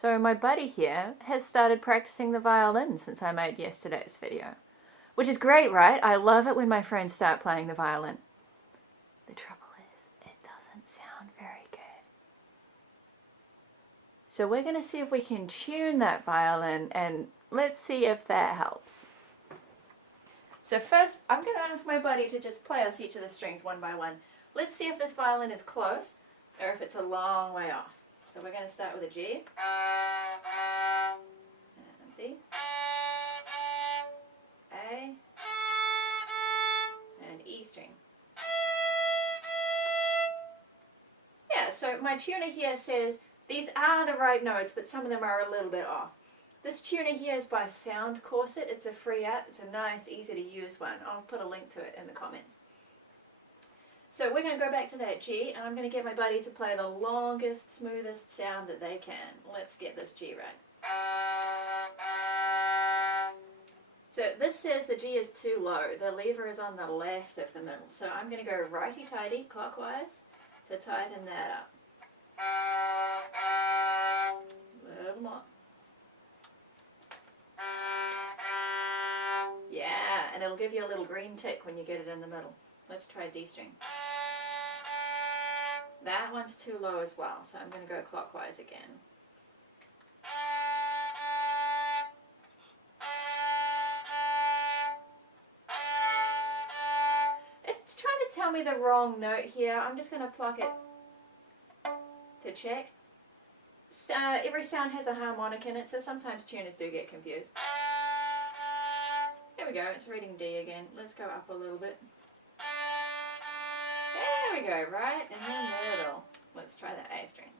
So my buddy here has started practicing the violin since I made yesterday's video. Which is great, right? I love it when my friends start playing the violin. The trouble is, it doesn't sound very good. So we're going to see if we can tune that violin, and let's see if that helps. So first, I'm going to ask my buddy to just play us each of the strings one by one. Let's see if this violin is close, or if it's a long way off. So we're going to start with a G, and D, A, and E string. Yeah, so my tuner here says these are the right notes, but some of them are a little bit off. This tuner here is by Sound Corset. It's a free app. It's a nice, easy to use one. I'll put a link to it in the comments. So we're going to go back to that G, and I'm going to get my buddy to play the longest, smoothest sound that they can. Let's get this G right. So this says the G is too low. The lever is on the left of the middle. So I'm going to go righty-tighty, clockwise, to tighten that up. A little more. Yeah, and it'll give you a little green tick when you get it in the middle. Let's try D string. That one's too low as well, so I'm going to go clockwise again. It's trying to tell me the wrong note here. I'm just going to pluck it to check. Every sound has a harmonic in it, so sometimes tuners do get confused. There we go, it's reading D again. Let's go up a little bit. There we go, right in the middle. Let's try the A string.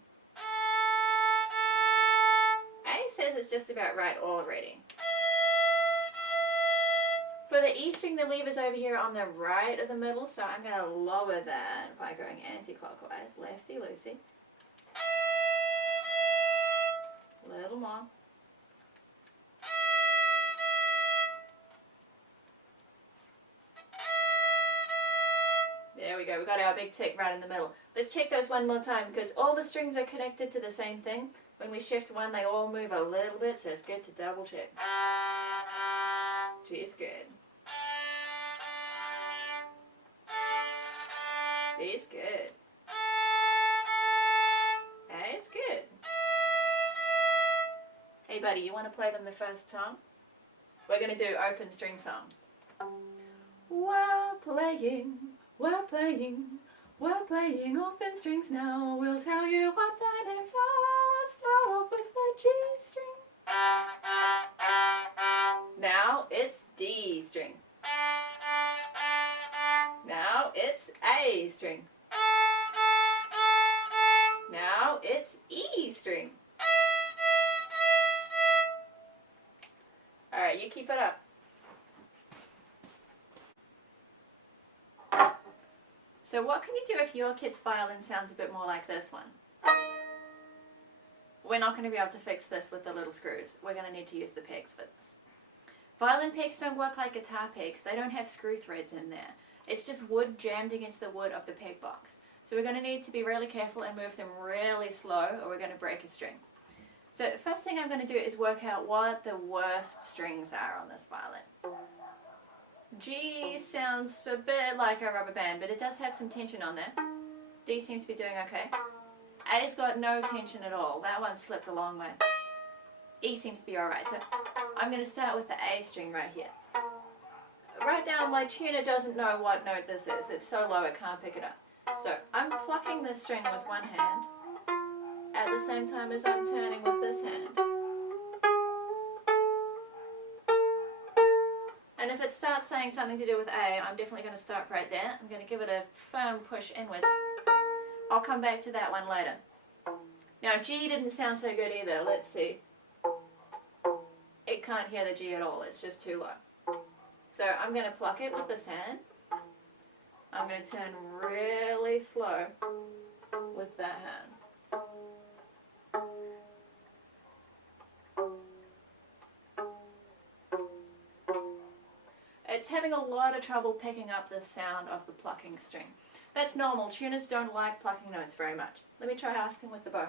A says it's just about right already. For the E string, the lever's over here on the right of the middle, so I'm going to lower that by going anti-clockwise, lefty-loosey. A little more. There we go, we got our big tick right in the middle. Let's check those one more time, because all the strings are connected to the same thing. When we shift one, they all move a little bit, so it's good to double check. G is good. D is good. A is good. Hey buddy, you want to play them the first song? We're going to do open string song. While playing open strings now, we'll tell you what their names are. Let's start off with the G string. Now it's D string. Now it's A string. Now it's E string. Alright, you keep it up. So what can you do if your kid's violin sounds a bit more like this one? We're not going to be able to fix this with the little screws. We're going to need to use the pegs for this. Violin pegs don't work like guitar pegs. They don't have screw threads in there. It's just wood jammed against the wood of the peg box. So we're going to need to be really careful and move them really slow, or we're going to break a string. So the first thing I'm going to do is work out what the worst strings are on this violin. G sounds a bit like a rubber band, but it does have some tension on there. D seems to be doing okay. A's got no tension at all. That one slipped a long way. E seems to be alright, so I'm going to start with the A string right here. Right now my tuner doesn't know what note this is. It's so low it can't pick it up. So I'm plucking this string with one hand at the same time as I'm turning with this hand. And if it starts saying something to do with A, I'm definitely going to stop right there. I'm going to give it a firm push inwards. I'll come back to that one later. Now G didn't sound so good either. Let's see. It can't hear the G at all. It's just too low. So I'm going to pluck it with this hand. I'm going to turn really slow with that hand. It's having a lot of trouble picking up the sound of the plucking string. That's normal. Tuners don't like plucking notes very much. Let me try asking with the bow.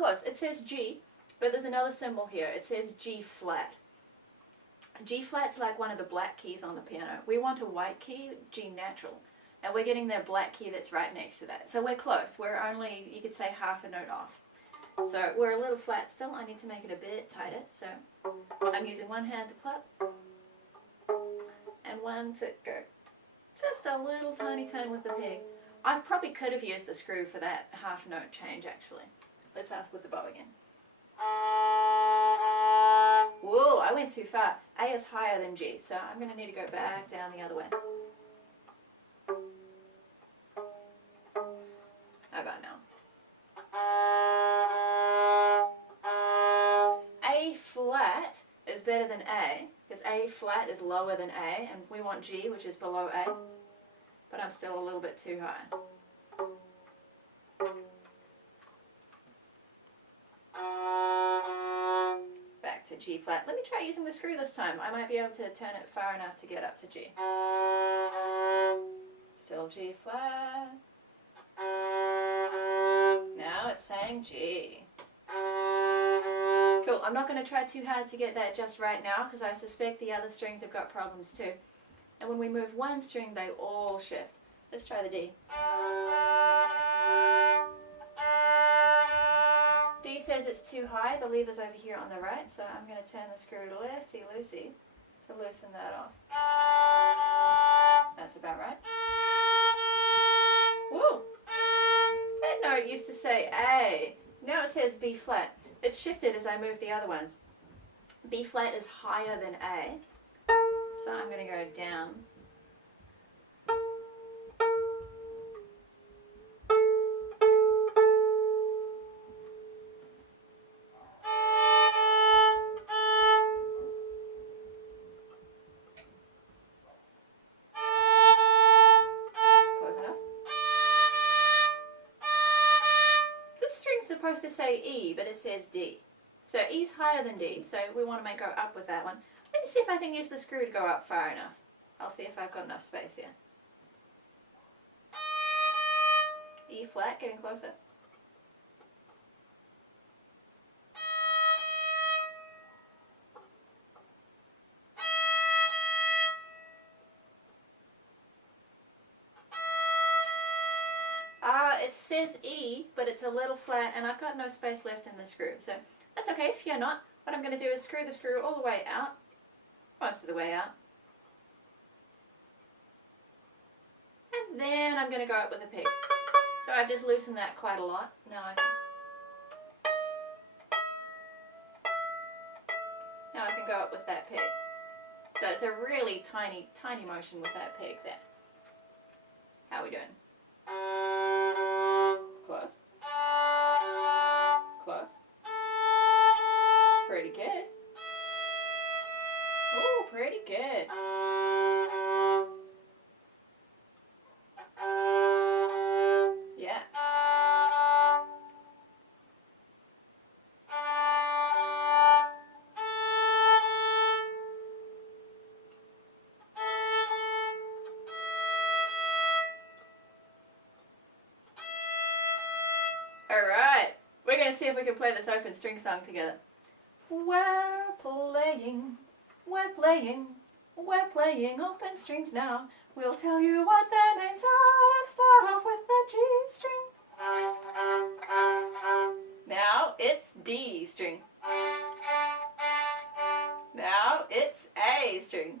close. It says G, but there's another symbol here. It says G flat. G flat's like one of the black keys on the piano. We want a white key, G natural. And we're getting the black key that's right next to that. So we're close. We're only, you could say, half a note off. So we're a little flat still. I need to make it a bit tighter. So I'm using one hand to pluck and one to go. Just a little tiny turn with the peg. I probably could have used the screw for that half note change actually. Let's ask with the bow again. Whoa, I went too far. A is higher than G, so I'm going to need to go back down the other way. How about now? A flat is better than A, because A flat is lower than A, and we want G, which is below A, but I'm still a little bit too high. Back to G flat. Let me try using the screw this time. I might be able to turn it far enough to get up to G. Still G flat. Now it's saying G. Cool, I'm not going to try too hard to get that just right now because I suspect the other strings have got problems too. And when we move one string, they all shift. Let's try the D. D says it's too high. The lever's over here on the right, so I'm going to turn the screw lefty-loosey to loosen that off. That's about right. Woo! That note used to say A. Now it says B flat. It's shifted as I move the other ones. B flat is higher than A, so I'm going to go down. Supposed to say E, but it says D. So E's higher than D, so we want to make go up with that one. Let me see if I can use the screw to go up far enough. I'll see if I've got enough space here. E flat, getting closer. It says E, but it's a little flat, and I've got no space left in the screw, so that's okay if you're not. What I'm going to do is screw the screw all the way out, most of the way out, and then I'm going to go up with a peg. So I've just loosened that quite a lot. Now I can go up with that peg. So it's a really tiny, tiny motion with that peg there. How are we doing? Close. Close. Pretty good. Ooh, pretty good. Yeah. Alright, we're going to see if we can play this open string song together. We're playing open strings now. We'll tell you what their names are. Let's start off with the G string. Now it's D string. Now it's A string.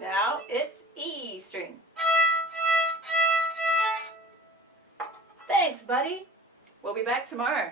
Now it's E string. Thanks, buddy. We'll be back tomorrow.